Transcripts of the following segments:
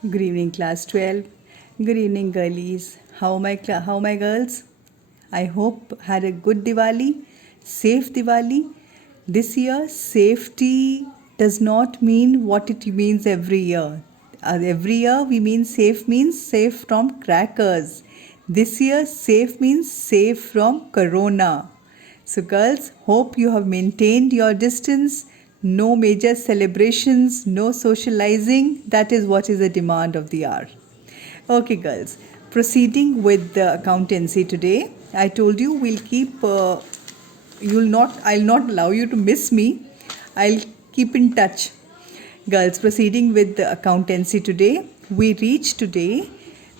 Good evening, class 12. Good evening, girlies. How my girls? I hope had a good Diwali, safe Diwali. This year, safety does not mean what it means every year. Every year we means safe from crackers. This year, safe means safe from corona. So, girls, hope you have maintained your distance. No major celebrations, no socializing. That is what is the demand of the hour. Okay, girls, proceeding with the accountancy today. I told you we'll keep, I'll not allow you to miss me. I'll keep in touch. Girls, proceeding with the accountancy today, we reach today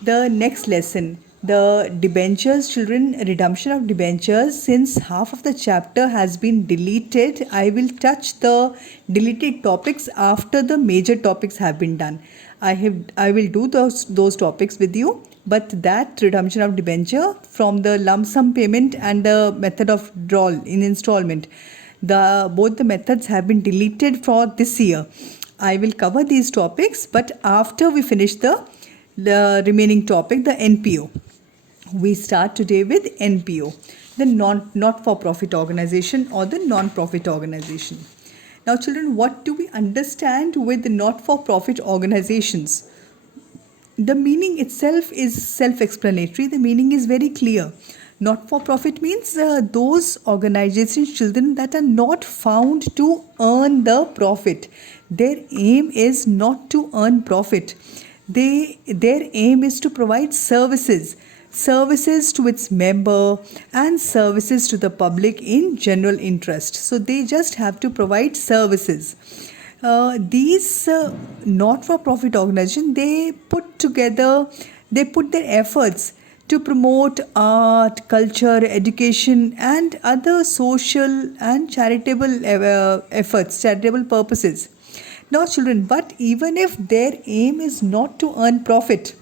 the next lesson, the debentures, children, redemption of debentures. Since half of the chapter has been deleted, I will touch the deleted topics after the major topics have been done. I will do those topics with you, but that redemption of debenture from the lump sum payment and the method of withdrawal in installment, both the methods have been deleted for this year. I will cover these topics, but after we finish the remaining topic, the NPO. We start today with NPO, the not-for-profit organization or the non-profit organization. Now, children, what do we understand with the not-for-profit organizations? The meaning itself is self-explanatory. The meaning is very clear. Not-for-profit means those organizations, children, that are not found to earn the profit. Their aim is not to earn profit. Their aim is to provide services to its member and services to the public in general interest. So they just have to provide services. These not-for-profit organizations, they put their efforts to promote art, culture, education and other social and charitable efforts, charitable purposes. Now, children, but even if their aim is not to earn profit,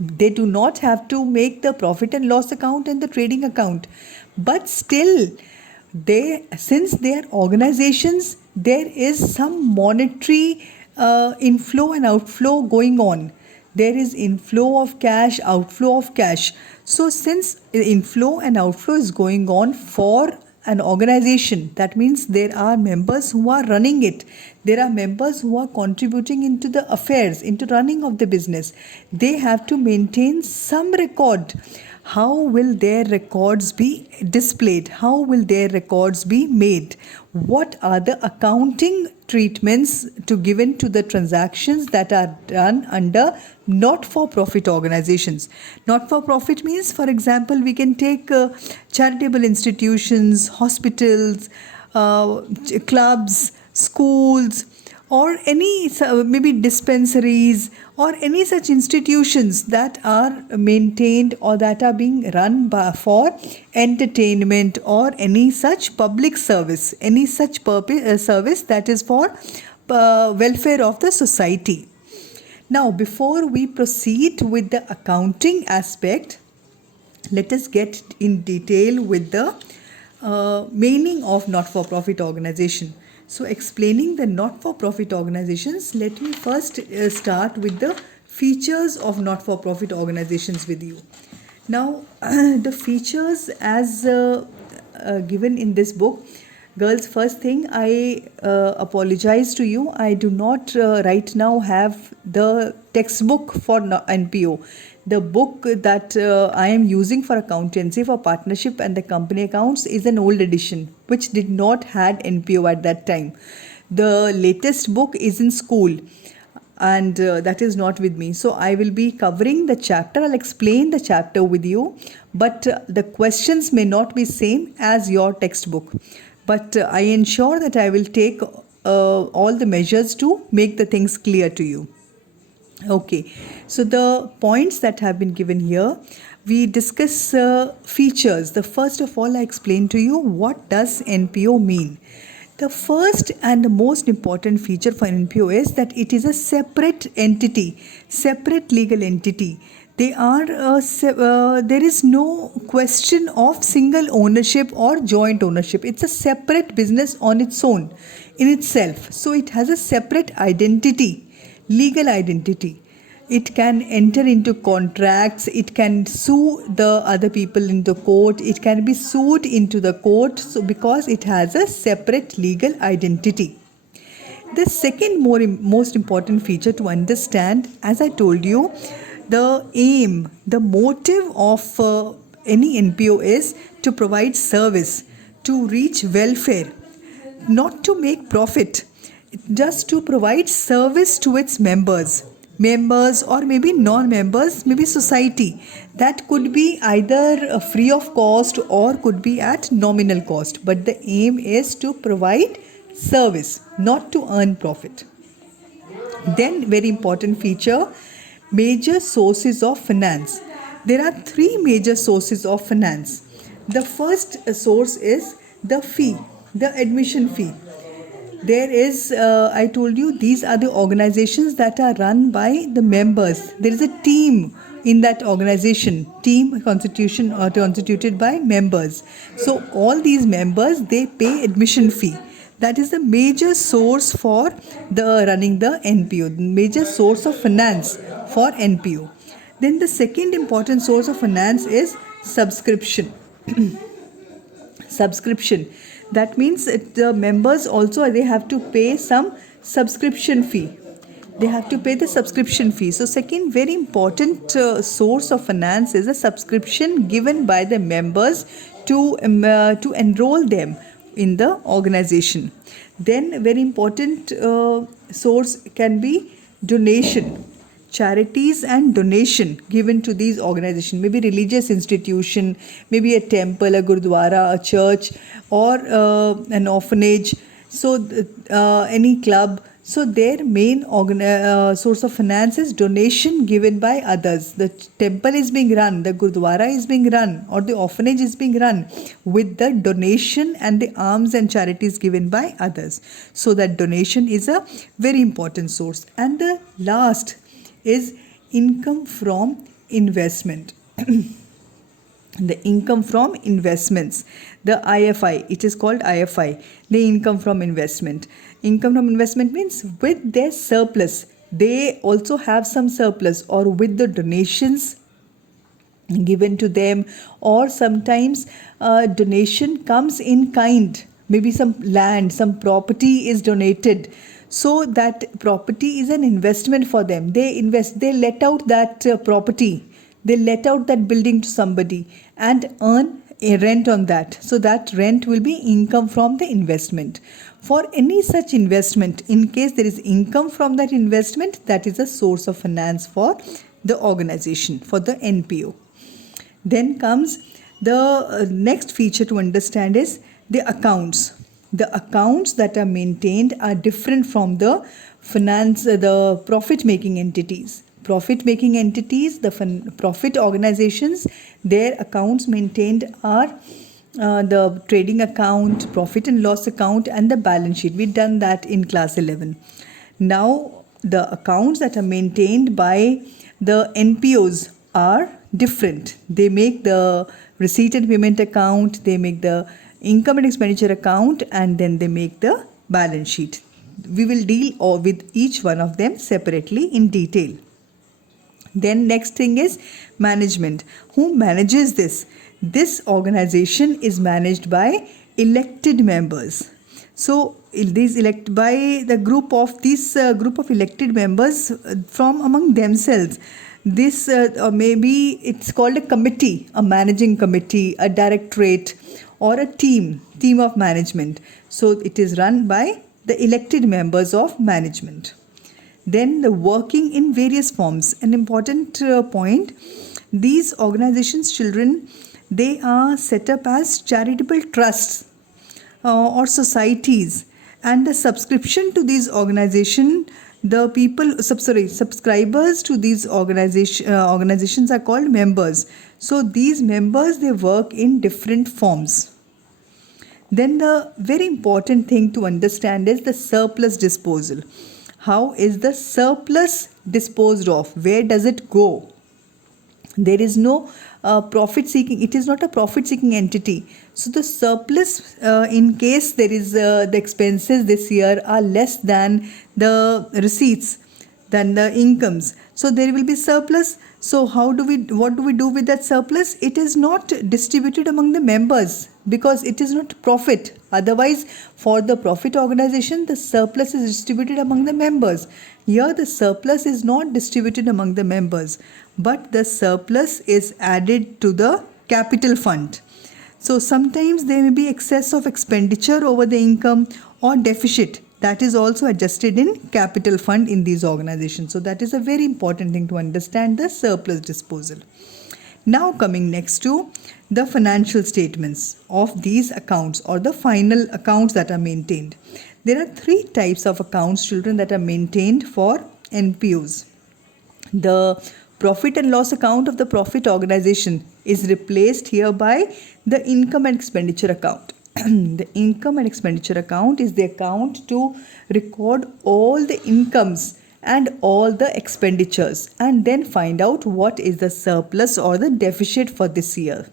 they do not have to make the profit and loss account and the trading account. But still, since they are organizations, there is some monetary inflow and outflow going on. There is inflow of cash, outflow of cash. So since inflow and outflow is going on for an organization, that means there are members who are running it. There are members who are contributing into the affairs, into running of the business. They have to maintain some record. How will their records be displayed? How will their records be made? What are the accounting treatments given to the transactions that are done under not-for-profit organizations? Not-for-profit means, for example, we can take charitable institutions, hospitals, clubs, schools, or any maybe dispensaries or any such institutions that are maintained or that are being run for entertainment or any such public service, any such service that is for welfare of the society. Now, before we proceed with the accounting aspect, let us get in detail with the meaning of not-for-profit organization. So, explaining the not-for-profit organizations, let me first start with the features of not-for-profit organizations with you. Now, the features as given in this book, girls, first thing, I apologize to you. I do not right now have the textbook for NPO. The book that I am using for accountancy, for partnership and the company accounts, is an old edition which did not had NPO at that time. The latest book is in school and that is not with me. So I will be covering the chapter. I'll explain the chapter with you, but the questions may not be same as your textbook. But I ensure that I will take all the measures to make the things clear to you. Okay, so the points that have been given here, we discuss features. The first of all, I explain to you what does NPO mean. The first and the most important feature for NPO is that it is a separate entity, separate legal entity. There is no question of single ownership or joint ownership. It's a separate business on its own, in itself. So it has a separate identity, legal identity. it can enter into contracts, it can sue the other people in the court, it can be sued into the court, so because it has a separate legal identity. The second most important feature to understand, as I told you, the aim, the motive of any NPO is to provide service, to reach welfare, not to make profit, just to provide service to its members or maybe non-members, maybe society. That could be either free of cost or could be at nominal cost, but the aim is to provide service, not to earn profit. Then very important feature, major sources of finance. There are three major sources of finance. The first source is the fee, the admission fee. There is, I told you, these are the organizations that are run by the members. There is a team in that organization, team constituted by members. So all these members, they pay admission fee. That is the major source for the running the NPO, the major source of finance for NPO. Then the second important source of finance is subscription. Subscription. That means the members also, they have to pay some subscription fee. They have to pay the subscription fee. So second very important source of finance is a subscription given by the members to enroll them in the organization. Then very important source can be donation. Charities and donation given to these organizations, maybe religious institution, maybe a temple, a gurdwara, a church, or an orphanage, so any club. So their main source of finance is donation given by others. The temple is being run, the gurdwara is being run, or the orphanage is being run with the donation and the alms and charities given by others. So that donation is a very important source. And the last is income from investment. The income from investments, the IFI, it is called IFI, the income from investment. Income from investment means with their surplus, they also have some surplus, or with the donations given to them, or sometimes donation comes in kind, maybe some land, some property is donated. So that property is an investment for them. They invest, they let out that property, they let out that building to somebody and earn a rent on that. So that rent will be income from the investment. For any such investment, in case there is income from that investment, that is a source of finance for the organization, for the NPO. Then comes the next feature to understand is the accounts. The accounts that are maintained are different from the finance, the profit-making entities. Profit-making entities, the profit organizations, their accounts maintained are the trading account, profit and loss account, and the balance sheet. We've done that in class 11. Now, the accounts that are maintained by the NPOs are different. They make the receipt and payment account, they make the income and expenditure account, and then they make the balance sheet. We will deal with each one of them separately in detail. Then next thing is management. Who manages this? This organization is managed by elected members. So these elect by the group of elected members from among themselves. This or maybe it's called a committee, a managing committee, a directorate, or a team of management. So it is run by the elected members of management. Then the working in various forms. An important point, these organizations, children, they are set up as charitable trusts or societies, and the subscription to these organizations, the people, subscribers to these organizations are called members. So these members, they work in different forms. Then the very important thing to understand is the surplus disposal. How is the surplus disposed of? Where does it go? There is no profit seeking. It is not a profit seeking entity. So the surplus, in case there is the expenses this year are less than the receipts, than the incomes. So there will be surplus. So what do we do with that surplus? It is not distributed among the members because it is not profit. Otherwise, for the profit organization, the surplus is distributed among the members. Here, the surplus is not distributed among the members, but the surplus is added to the capital fund. So sometimes there may be excess of expenditure over the income or deficit. That is also adjusted in capital fund in these organizations. So that is a very important thing to understand the surplus disposal. Now coming next to the financial statements of these accounts or the final accounts that are maintained. There are three types of accounts, children, that are maintained for NPOs. The profit and loss account of the profit organization is replaced here by the income and expenditure account. The income and expenditure account is the account to record all the incomes and all the expenditures and then find out what is the surplus or the deficit for this year.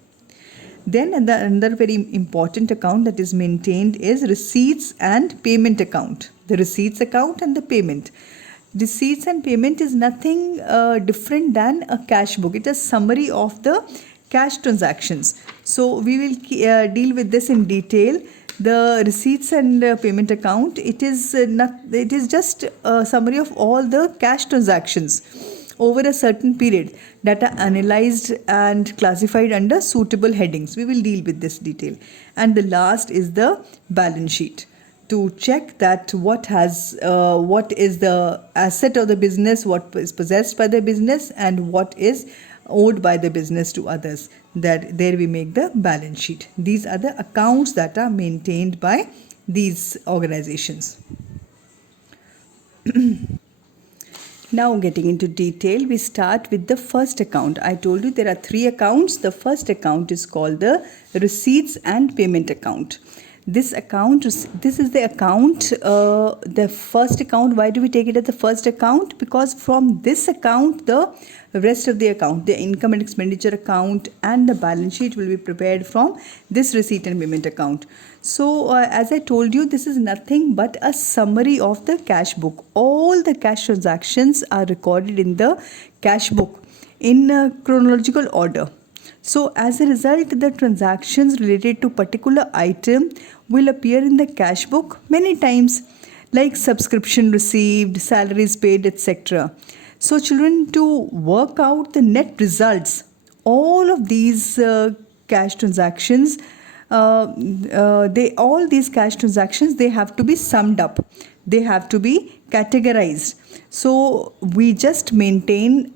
Then another very important account that is maintained is receipts and payment account. The receipts account and the payment. Receipts and payment is nothing different than a cash book. It is summary of the cash transactions. So we will deal with this in detail. The receipts and payment account, it is just a summary of all the cash transactions over a certain period that are analyzed and classified under suitable headings. We will deal with this detail. And the last is the balance sheet, to check that what is the asset of the business, what is possessed by the business, and what is owed by the business to others. That there we make the balance sheet. These are the accounts that are maintained by these organizations. Now getting into detail, we start with the first account. I told you there are three accounts. The first account is called the receipts and payment account. This is the account, the first account. Why do we take it as the first account? Because from this account, the rest of the account, the income and expenditure account and the balance sheet will be prepared from this receipt and payment account. So as I told you, this is nothing but a summary of the cash book. All the cash transactions are recorded in the cash book in chronological order. So as a result, the transactions related to particular item will appear in the cash book many times, like subscription received, salaries paid, etc. So children, to work out the net results, all of these cash transactions, all these cash transactions, they have to be summed up. They have to be categorized. So we just maintain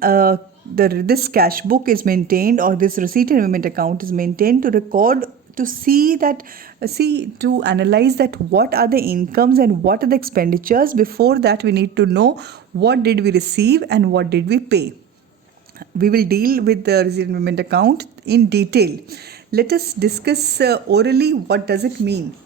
this cash book is maintained, or this receipt and payment account is maintained to record, to analyze that what are the incomes and what are the expenditures. Before that, we need to know what did we receive and what did we pay. We will deal with the receipt and payment account in detail. Let us discuss orally what does it mean.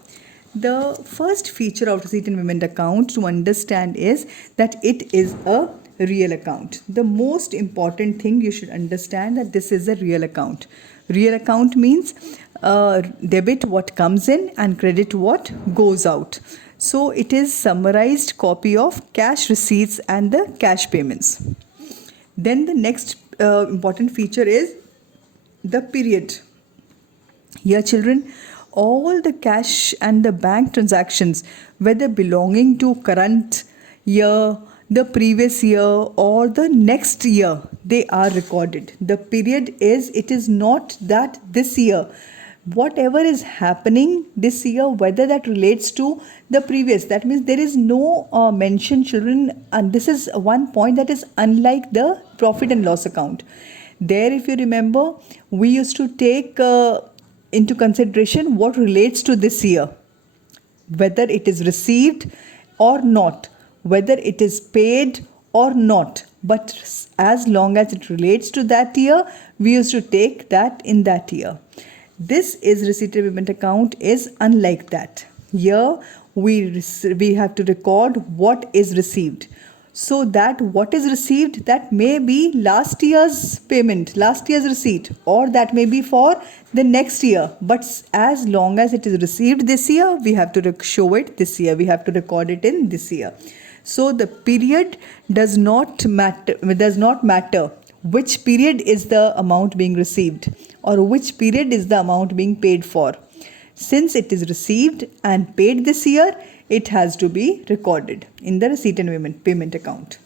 The first feature of receipt and payment account to understand is that it is a real account. The most important thing you should understand that this is a real account. Real account means debit what comes in and credit what goes out. So it is summarized copy of cash receipts and the cash payments. Then the next important feature is the period. Here children, all the cash and the bank transactions, whether belonging to current year, the previous year or the next year, they are recorded. The period it is not that this year. Whatever is happening this year, whether that relates to the previous, that means there is no mention, children, and this is one point that is unlike the profit and loss account. There, if you remember, we used to take into consideration what relates to this year, whether it is received or not, whether it is paid or not, but as long as it relates to that year, we used to take that in that year. This is receipt and payment account is unlike that. Here we have to record what is received. So that what is received, that may be last year's payment, last year's receipt, or that may be for the next year. But as long as it is received this year, we have to show it this year. We have to record it in this year. So the period does not matter which period is the amount being received or which period is the amount being paid for. Since it is received and paid this year, it has to be recorded in the receipt and payment account.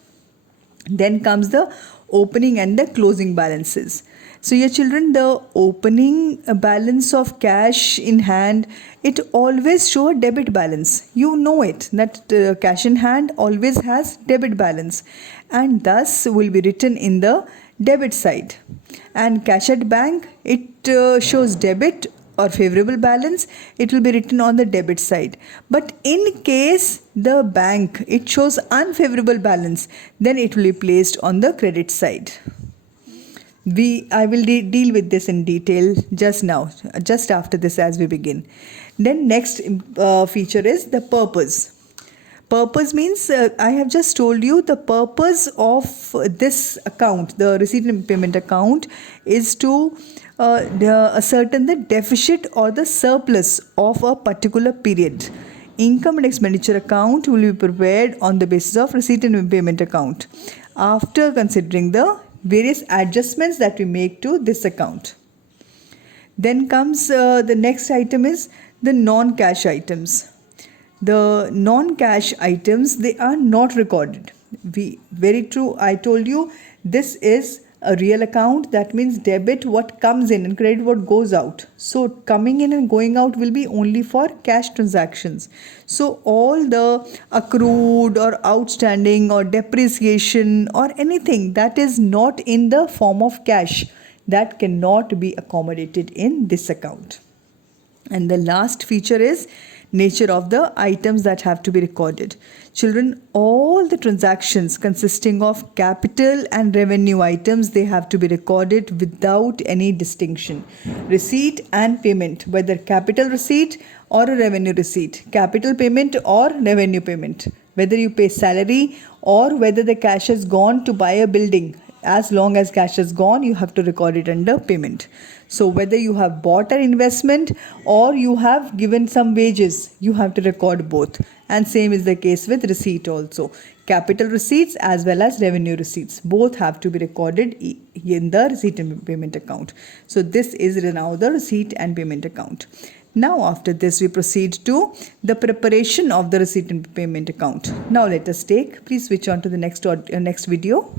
Then comes the opening and the closing balances. So your children, the opening balance of cash in hand, it always show a debit balance. You know it, that cash in hand always has debit balance, and thus will be written in the debit side. And cash at bank, it shows debit or favorable balance, it will be written on the debit side. But in case the bank, it shows unfavorable balance, then it will be placed on the credit side. I will deal with this in detail just now, just after this as we begin. Then next feature is the purpose. Purpose means I have just told you the purpose of this account, the receipt and payment account, is to ascertain the deficit or the surplus of a particular period. Income and expenditure account will be prepared on the basis of receipt and payment account after considering the various adjustments that we make to this account. Then comes the next item is the non-cash items. The non-cash items, they are not recorded. Very true, I told you this is a real account. That means debit what comes in and credit what goes out. So coming in and going out will be only for cash transactions. So all the accrued or outstanding or depreciation or anything that is not in the form of cash, that cannot be accommodated in this account. And the last feature is nature of the items that have to be recorded. Children, all the transactions consisting of capital and revenue items, they have to be recorded without any distinction. Receipt and payment, whether capital receipt or a revenue receipt, capital payment or revenue payment, whether you pay salary or whether the cash has gone to buy a building, as long as cash has gone, you have to record it under payment. So whether you have bought an investment or you have given some wages, you have to record both. And same is the case with receipt also. Capital receipts as well as revenue receipts, both have to be recorded in the receipt and payment account. So this is now the receipt and payment account. Now after this we proceed to the preparation of the receipt and payment account. Now let us take, please switch on to the next video.